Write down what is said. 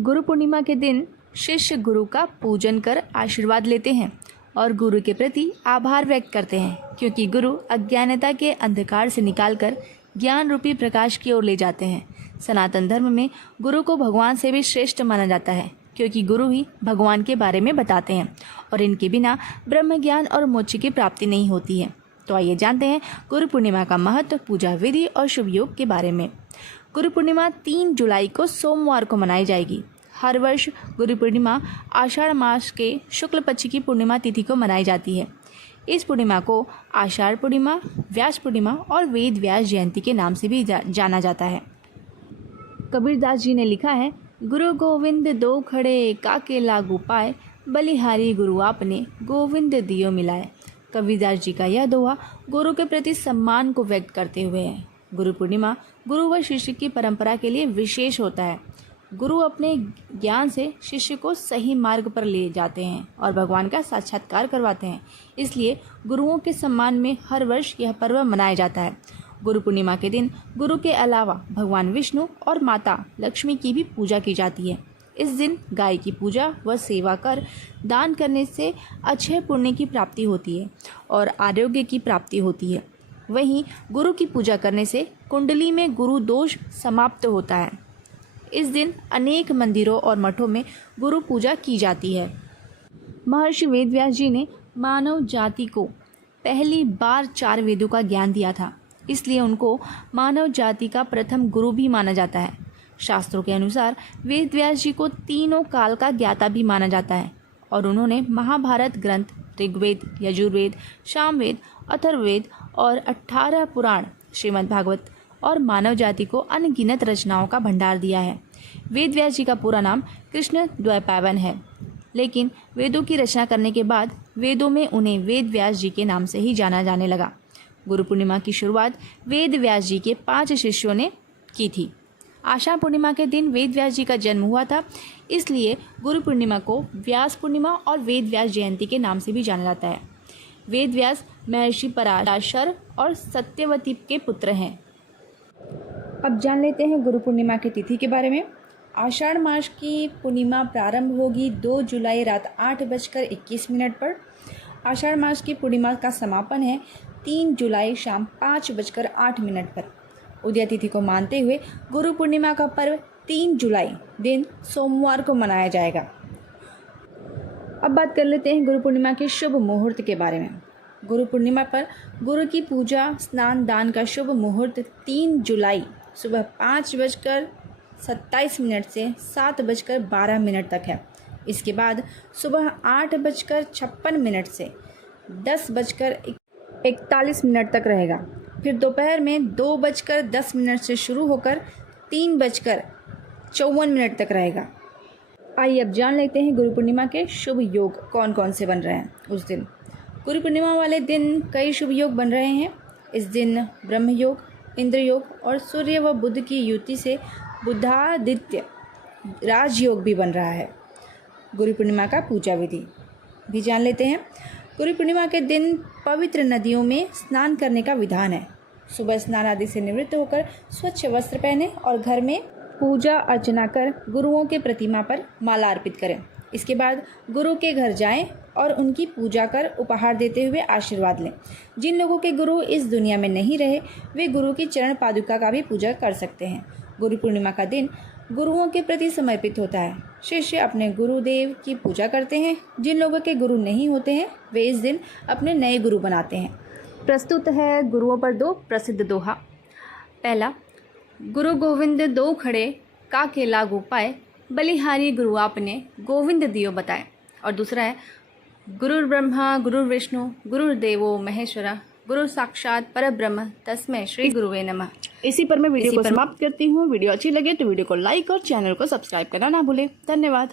गुरु पूर्णिमा के दिन शिष्य गुरु का पूजन कर आशीर्वाद लेते हैं और गुरु के प्रति आभार व्यक्त करते हैं, क्योंकि गुरु अज्ञानता के अंधकार से निकालकर ज्ञान रूपी प्रकाश की ओर ले जाते हैं। सनातन धर्म में गुरु को भगवान से भी श्रेष्ठ माना जाता है, क्योंकि गुरु ही भगवान के बारे में बताते हैं और इनके बिना ब्रह्म ज्ञान और मोक्ष की प्राप्ति नहीं होती है। तो आइए जानते हैं गुरु पूर्णिमा का महत्व, पूजा विधि और शुभ योग के बारे में। गुरु पूर्णिमा 3 जुलाई को सोमवार को मनाई जाएगी। हर वर्ष गुरु पूर्णिमा आषाढ़ मास के शुक्ल पक्ष की पूर्णिमा तिथि को मनाई जाती है। इस पूर्णिमा को आषाढ़ पूर्णिमा, व्यास पूर्णिमा और वेद व्यास जयंती के नाम से भी जाना जाता है। कबीरदास जी ने लिखा है, गुरु गोविंद दो खड़े काके लागू पाए, बलिहारी गुरु आपने गोविंद दियो मिलाए। कबीरदास जी का यह दोहा गुरु के प्रति सम्मान को व्यक्त करते हुए है। गुरु पूर्णिमा गुरु व शिष्य की परंपरा के लिए विशेष होता है। गुरु अपने ज्ञान से शिष्य को सही मार्ग पर ले जाते हैं और भगवान का साक्षात्कार करवाते हैं। इसलिए गुरुओं के सम्मान में हर वर्ष यह पर्व मनाया जाता है। गुरु पूर्णिमा के दिन गुरु के अलावा भगवान विष्णु और माता लक्ष्मी की भी पूजा की जाती है। इस दिन गाय की पूजा व सेवा कर दान करने से अक्षय पुण्य की प्राप्ति होती है और आरोग्य की प्राप्ति होती है। वहीं गुरु की पूजा करने से कुंडली में गुरु दोष समाप्त होता है। इस दिन अनेक मंदिरों और मठों में गुरु पूजा की जाती है। महर्षि वेदव्यास जी ने मानव जाति को पहली बार 4 वेदों का ज्ञान दिया था, इसलिए उनको मानव जाति का प्रथम गुरु भी माना जाता है। शास्त्रों के अनुसार वेदव्यास जी को तीनों काल का ज्ञाता भी माना जाता है और उन्होंने महाभारत ग्रंथ, ऋग्वेद, यजुर्वेद, सामवेद, अथर्ववेद और 18 पुराण, श्रीमद् भागवत और मानव जाति को अनगिनत रचनाओं का भंडार दिया है। वेदव्यास जी का पूरा नाम कृष्ण द्वैपायन है, लेकिन वेदों की रचना करने के बाद वेदों में उन्हें वेद व्यास जी के नाम से ही जाना जाने लगा। गुरु पूर्णिमा की शुरुआत वेद व्यास जी के 5 शिष्यों ने की थी। आषाढ़ पूर्णिमा के दिन वेद व्यास जी का जन्म हुआ था, इसलिए गुरु पूर्णिमा को व्यास पूर्णिमा और वेद व्यास जयंती के नाम से भी जाना जाता है। वेद व्यास महर्षि पराशर और सत्यवती के पुत्र हैं। अब जान लेते हैं गुरु पूर्णिमा की तिथि के बारे में। आषाढ़ मास की पूर्णिमा प्रारंभ होगी 2 जुलाई रात 8:21 पर। आषाढ़ मास की पूर्णिमा का समापन है 3 जुलाई शाम 5:08 पर। उदय तिथि को मानते हुए गुरु पूर्णिमा का पर्व 3 जुलाई दिन सोमवार को मनाया जाएगा। अब बात कर लेते हैं गुरु पूर्णिमा के शुभ मुहूर्त के बारे में। गुरु पूर्णिमा पर गुरु की पूजा, स्नान, दान का शुभ मुहूर्त 3 जुलाई सुबह 5:27 से 7:12 तक है। इसके बाद सुबह 8:56 से 10:41 तक रहेगा। फिर दोपहर में 2:10 से शुरू होकर 3:54 तक रहेगा। आइए अब जान लेते हैं गुरु पूर्णिमा के शुभ योग कौन कौन से बन रहे हैं उस दिन। गुरु पूर्णिमा वाले दिन कई शुभ योग बन रहे हैं। इस दिन ब्रह्म योग, इंद्र योग और सूर्य व बुध की युति से बुधादित्य राजयोग भी बन रहा है। गुरु पूर्णिमा का पूजा विधि भी जान लेते हैं। गुरु पूर्णिमा के दिन पवित्र नदियों में स्नान करने का विधान है। सुबह स्नान आदि से निवृत्त होकर स्वच्छ वस्त्र पहने और घर में पूजा अर्चना कर गुरुओं के प्रतिमा पर माला अर्पित करें। इसके बाद गुरु के घर जाएं और उनकी पूजा कर उपहार देते हुए आशीर्वाद लें। जिन लोगों के गुरु इस दुनिया में नहीं रहे, वे गुरु की चरण पादुका का भी पूजा कर सकते हैं। गुरु पूर्णिमा का दिन गुरुओं के प्रति समर्पित होता है। शिष्य अपने गुरुदेव की पूजा करते हैं। जिन लोगों के गुरु नहीं होते हैं, वे इस दिन अपने नए गुरु बनाते हैं। प्रस्तुत है गुरुओं पर 2 प्रसिद्ध दोहा। पहला, गुरु गोविंद दो खड़े काके लागू पाए, बलिहारी गुरु आपने गोविंद दियो बताए। और दूसरा है, गुरुर् ब्रह्मा गुरुर् विष्णु गुरुर्देवो महेश्वरा, गुरु साक्षात परब्रह्म तस्मै श्री गुरुवे नमः। इसी पर मैं वीडियो को समाप्त करती हूँ। वीडियो अच्छी लगे तो वीडियो को लाइक और चैनल को सब्सक्राइब करना ना भूलें। धन्यवाद।